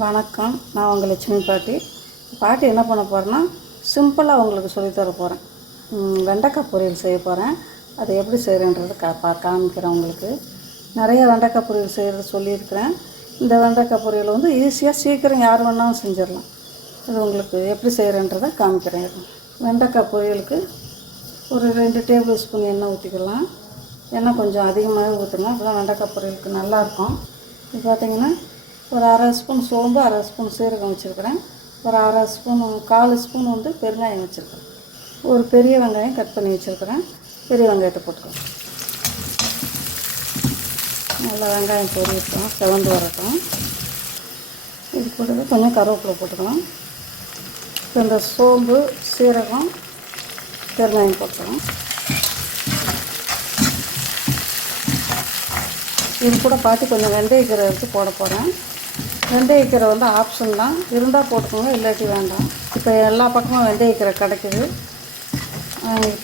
வணக்கம். நான் உங்கள் லட்சுமி பாட்டி. பாட்டி என்ன பண்ண போகிறேன்னா சிம்பிளாக உங்களுக்கு சொல்லித்தர போகிறேன் வெண்டைக்காய் பொரியல் செய்ய போகிறேன் அதை எப்படி செய்கிறேன்றது கா பா காமிக்கிறேன் உங்களுக்கு. நிறைய வெண்டைக்காய் பொரியல் செய்கிறது சொல்லியிருக்கிறேன். இந்த வெண்டைக்காய் பொரியல் வந்து ஈஸியாக சீக்கிரம் யார் வேணாலும் செஞ்சிடலாம். இது உங்களுக்கு எப்படி செய்கிறேன்றதை காமிக்கிறேன். வெண்டைக்காய் பொரியலுக்கு ஒரு ரெண்டு டேபிள் ஸ்பூன் எண்ணெய் ஊற்றிக்கலாம் எண்ணெய் கொஞ்சம் அதிகமாகவே ஊற்றுங்க அப்போ தான் வெண்டைக்காய் பொரியலுக்கு நல்லாயிருக்கும். இது பார்த்தீங்கன்னா ஒரு அரை ஸ்பூன் சோம்பு அரை ஸ்பூன் சீரகம் வச்சுருக்கிறேன். ஒரு அரை ஸ்பூன் கால் ஸ்பூன் வந்து பெருங்காயம் வச்சுருக்கேன் ஒரு பெரிய வெங்காயம் கட் பண்ணி வச்சுருக்கிறேன். பெரிய வெங்காயத்தை போட்டுக்கலாம். நல்லா வெங்காயம் பொரியட்டும் செவந்து வரட்டும். இது கூடவே கொஞ்சம் கருவேப்பிலை போட்டுக்கலாம். இப்போ இந்த சோம்பு சீரகம் பெருங்காயம் போட்டுக்கலாம். இது கூட பார்த்து கொஞ்சம் வெந்தயக்கீரை எடுத்து போட போகிறேன் வெந்தயக்கீரை வந்து ஆப்ஷன் தான். இருந்தால் போட்டுக்கோங்க இல்லாட்டி வேண்டாம். இப்போ எல்லா பக்கமும் வெந்தயக்கீரை கிடைக்குது.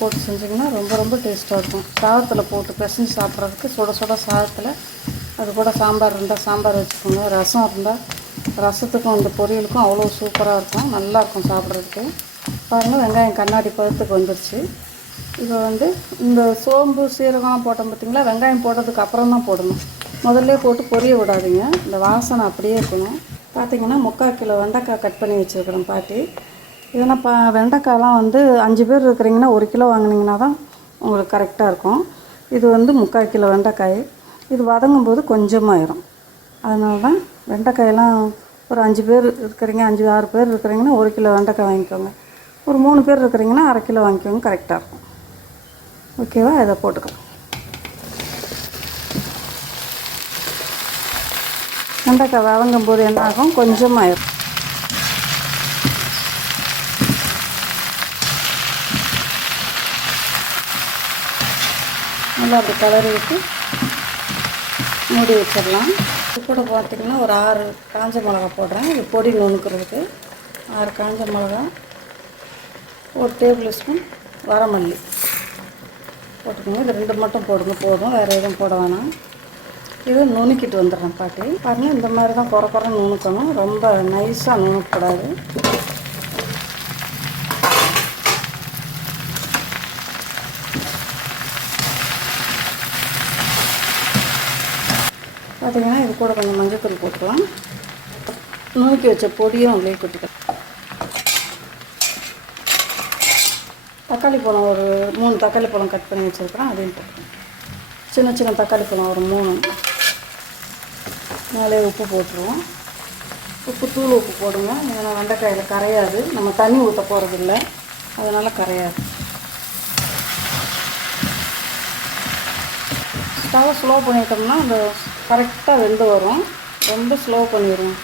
போட்டு செஞ்சிங்கன்னா ரொம்ப ரொம்ப டேஸ்ட்டாக இருக்கும். சாதத்தில் போட்டு பிசைஞ்சு சாப்பிட்றதுக்கு சுட சுட சாதத்தில் அது கூட சாம்பார் இருந்தால் சாம்பார் வச்சுக்கோங்க. ரசம் இருந்தால் ரசத்துக்கும் இந்த பொரியலுக்கும் அவ்வளோ சூப்பராக இருக்கும். நல்லாயிருக்கும் சாப்பிட்றதுக்கு. பாருங்கள் வெங்காயம் கண்ணாடி பதத்துக்கு வந்துருச்சு. இப்போ வந்து இந்த சோம்பு சீரகம் போட்டோம் பார்த்தீங்களா வெங்காயம் போட்டதுக்கு அப்புறம் தான் போடணும். முதல்ல போட்டு பொரிய விடாதீங்க. இந்த வாசனை அப்படியே இருக்கணும். பார்த்தீங்கன்னா முக்கால் கிலோ வெண்டைக்காய் கட் பண்ணி வச்சுருக்குறோம் பாட்டி. இதனா பா வெண்டைக்காய்லாம் வந்து அஞ்சு பேர் இருக்கிறீங்கன்னா ஒரு கிலோ வாங்கினீங்கன்னா தான் உங்களுக்கு கரெக்டாக இருக்கும். இது வந்து முக்கால் கிலோ வெண்டைக்காய். இது வதங்கும் போது கொஞ்சமாயிரும். அதனால தான் வெண்டைக்காயெல்லாம் ஒரு அஞ்சு பேர் இருக்கிறீங்க அஞ்சு ஆறு பேர் இருக்கிறீங்கன்னா ஒரு கிலோ வெண்டைக்காய் வாங்கிக்கோங்க. ஒரு மூணு பேர் இருக்கிறீங்கன்னா அரை கிலோ வாங்கிக்கோங்க கரெக்டாக இருக்கும். ஓகேவா? இதை போட்டுக்கலாம். வெண்டைக்காய் வதங்கும் போது என்ன ஆகும் கொஞ்சமாயிரும். நல்லா அப்படி கலரி விட்டு மூடி வச்சிடலாம். இது கூட பார்த்திங்கன்னா ஒரு ஆறு காஞ்ச மிளகா போடுறேன். இது பொடி நுணுக்கிறதுக்கு ஆறு காஞ்ச மிளகா ஒரு டேபிள் ஸ்பூன் வரமல்லி போட்டுக்கோங்க. இது ரெண்டு மட்டும் போடுங்க. போதும். வேறு எதுவும் போட வேணாம். இதை நுணுக்கிட்டு வந்துடுறேன் பாட்டி. பாருங்கள் இந்த மாதிரி தான் குறை குறை நுணுக்கணும். ரொம்ப நைஸாக நுணுக்கக்கூடாது பார்த்தீங்கன்னா இது கூட கொஞ்சம் மஞ்சள் போட்டுக்கலாம். நுணுக்கி வச்ச பொடியும் அப்படியே கொட்டிக்கலாம். தக்காளி பழம் ஒரு மூணு தக்காளி பழம் கட் பண்ணி வச்சுருக்கிறேன் அதையும் போட்டுக்கலாம் சின்ன சின்ன தக்காளி பழம் ஒரு மூணு. மேலே உப்பு போட்டுருவோம். உப்பு தூள் உப்பு போடுங்க. ஏன்னா வெண்டைக்காயில் கரையாது. நம்ம தண்ணி ஊற்ற போகிறதில்ல அதனால் கரையாது. ஸ்டவ் ஸ்லோ பண்ணிட்டோம்னா அந்த கரெக்டாக வெந்து வரும். ரொம்ப ஸ்லோ பண்ணிடுவோம்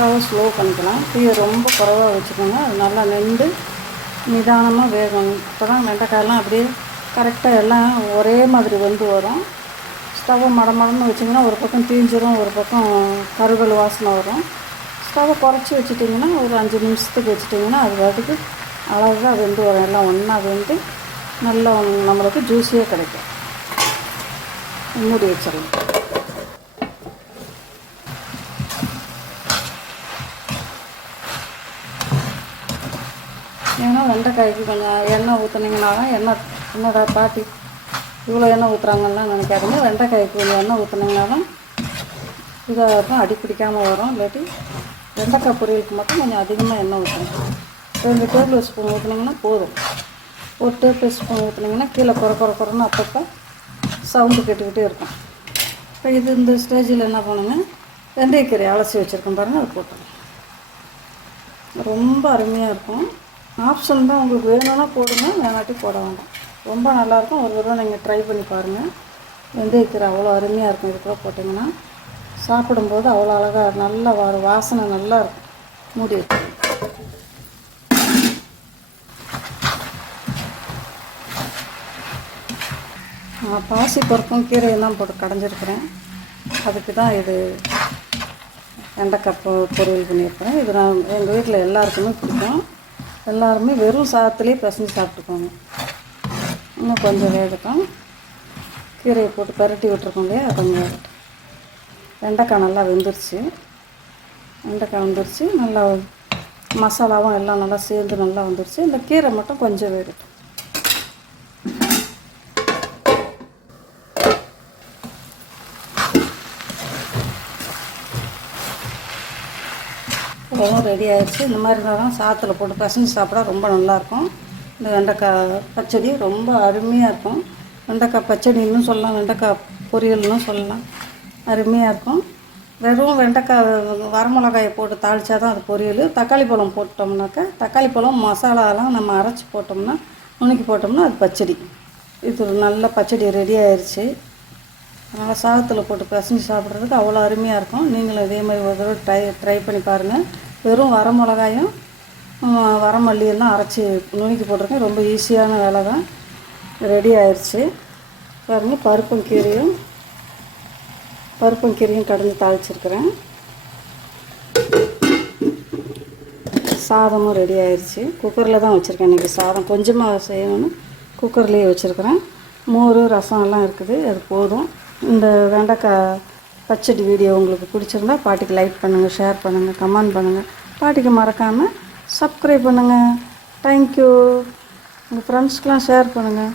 ஸ்டவ் ஸ்லோ பண்ணிக்கலாம். தீயை ரொம்ப குறைவாக வச்சுக்கோங்க. அது நல்லா நெண்டு நிதானமாக வேகணும். இப்போ தான் வெண்டைக்காயெல்லாம் அப்படியே கரெக்டாக எல்லாம் ஒரே மாதிரி வெந்து வரும். ஸ்டவ்வை மடமடன்னு வச்சிங்கன்னா ஒரு பக்கம் தீஞ்சிரும் ஒரு பக்கம் கருகல் வாசனை வரும். ஸ்டவ்வை குறைச்சி வச்சுட்டிங்கன்னா ஒரு அஞ்சு நிமிஷத்துக்கு வச்சுட்டிங்கன்னா அது பாட்டுக்கு அழகாக வெந்து வரும். எல்லாம் ஒன்றா வெந்து நல்லா நம்மளுக்கு ஜூஸியாக கிடைக்கும். மூடி வச்சிடலாம். ஏன்னா வெண்டைக்காய்க்கு கொஞ்சம் எண்ணெய் ஊற்றுனீங்கன்னா தான் எண்ணெய் என்னடா பாட்டி? இவ்வளோ எண்ணெய் ஊற்றுறாங்கலாம் நினைக்காதுங்க. வெண்டைக்காய்க்கு கொஞ்சம் எண்ணெய் ஊற்றுனீங்கன்னா தான் இதாக இருக்கும் அடி பிடிக்காமல் வரும். இல்லாட்டி வெண்டைக்காய் பொரியலுக்கு மட்டும் கொஞ்சம் அதிகமாக எண்ணெய் ஊற்றணும் ரெண்டு டேபிள் ஸ்பூன் ஊற்றுனீங்கன்னா போதும். ஒரு டேபிள் ஸ்பூன் ஊற்றுனீங்கன்னா கீழே குறை குறை குறைன்னு அப்பப்போ சவுண்டு கேட்டுக்கிட்டே இருக்கும். இப்போ இது இந்த ஸ்டேஜில் என்ன பண்ணுங்க? வெந்தயக்கீரை அலசி வச்சுருக்கேன் பாருங்கள் அதை போட்டுருங்க. ரொம்ப அருமையாக இருக்கும். ஆப்ஷன் தான் உங்களுக்கு வேணும்னா போடுங்க வேணாட்டி போட வேண்டாம். ரொம்ப நல்லாயிருக்கும். ஒரு தடவை நீங்கள் ட்ரை பண்ணி பாருங்கள் வெந்தயக்கீரை அவ்வளோ அருமையாக இருக்கும். இதுக்குள்ள போட்டிங்கன்னா சாப்பிடும்போது அவ்வளோ அழகாக நல்லா வரும் வாசனை நல்லா இருக்கும். மூடி வச்சு. பாசி பருப்பும் கீரையும் தான் போட்டு கடைஞ்சிருக்கிறேன். அதுக்கு தான் இது வெண்டைக்காய் பொ பொரியல் பண்ணியிருக்கிறேன். இது நான் எங்கள் வீட்டில் எல்லாருக்குமே பிடிக்கும். எல்லாருமே வெறும் சாதத்துலேயே பிசைஞ்சு சாப்பிட்டுக்கோங்க இன்னும் கொஞ்சம் வேகட்டும். கீரையை போட்டு பரட்டி விட்டுருக்கோம் இல்லையா? கொஞ்சம் வேகட்டும். வெண்டைக்காய் நல்லா வெந்துருச்சு. வெண்டைக்காய் வந்துருச்சு. நல்லா மசாலாவும் எல்லாம் நல்லா சேர்ந்து நல்லா வந்துருச்சு. இந்த கீரை மட்டும் கொஞ்சம் வேகட்டும். வெண்டைக்காயும் ரெடி ஆயிடுச்சு. இந்த மாதிரி இருந்தால் சாத்தில் போட்டு பசஞ்சு சாப்பிட ரொம்ப நல்லாயிருக்கும். இந்த வெண்டைக்காய் பச்சடி ரொம்ப அருமையாக இருக்கும். வெண்டைக்காய் பச்சடின்னு சொல்லலாம் வெண்டைக்காய் பொரியல்னு சொல்லலாம். அருமையாக இருக்கும். வெறும் வெண்டைக்காய் வரமிளகாயை போட்டு தாளித்தா தான் அது பொரியல். தக்காளி பழம் போட்டோம்னாக்கா தக்காளி பழம் மசாலாலாம் நம்ம அரைச்சி போட்டோம்னா நுணுக்கி போட்டோம்னா அது பச்சடி. இது ஒரு நல்ல பச்சடி ரெடி ஆயிடுச்சு அதனால் சாதத்தில் போட்டு பிசைஞ்சு சாப்பிட்றதுக்கு அவ்வளோ அருமையாக இருக்கும். நீங்களும் இதே மாதிரி ஒரு தடவை ட்ரை ட்ரை பண்ணி பாருங்கள் வெறும் வர மிளகாயும் வரமல்லி எல்லாம் அரைச்சி நுணுக்கி போட்டிருக்கேன். ரொம்ப ஈஸியான வேலை தான். ரெடி ஆயிடுச்சு பாருங்க பருப்பும் கீரையும் பருப்பும் கீரையும் கடைஞ்சி தாளிச்சிருக்கிறேன். சாதமும் ரெடி ஆயிடுச்சு குக்கரில் தான் வச்சுருக்கேன் இன்றைக்கி சாதம். கொஞ்சமாக செய்யணும்னு குக்கர்லேயே வச்சுருக்கிறேன். மோர் ரசம் எல்லாம் இருக்குது. அது போதும். இந்த வெண்டைக்காய் பச்சடி வீடியோ உங்களுக்கு பிடிச்சிருந்தா பாட்டிக்கு லைக் பண்ணுங்கள் ஷேர் பண்ணுங்கள் கமெண்ட் பண்ணுங்கள் பாட்டிக்கு மறக்காமல் சப்ஸ்கிரைப் பண்ணுங்கள் தேங்க்யூ உங்கள் ஃப்ரெண்ட்ஸ்க்கெலாம் ஷேர் பண்ணுங்கள்